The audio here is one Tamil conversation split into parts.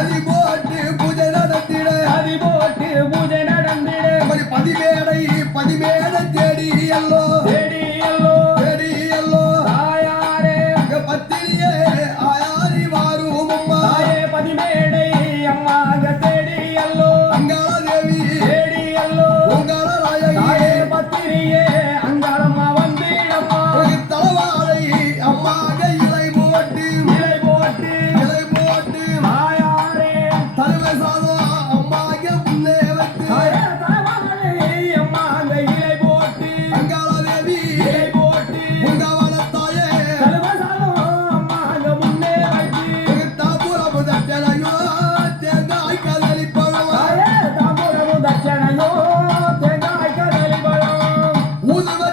பதி போட்டு பூஜை நடத்திட. பதி போட்டு பூஜை நடந்திட. பதிவேடை பதிவேடை தேடி எல்லோ.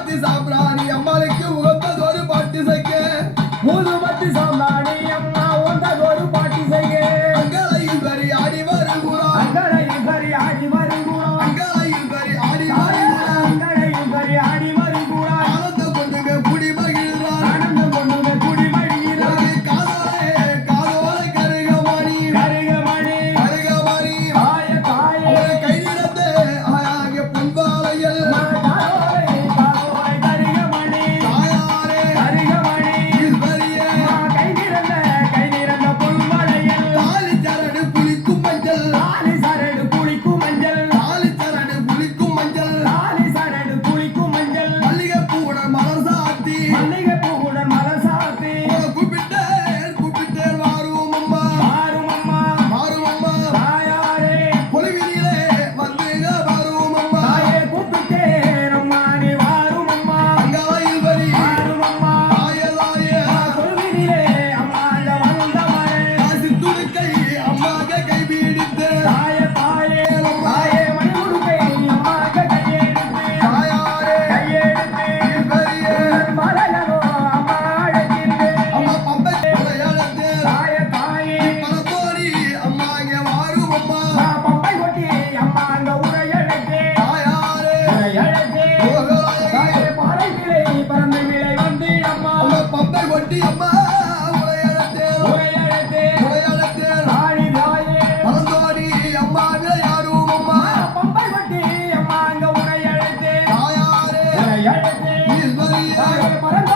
Atis Abrani, Amalek, you जय इस बलिया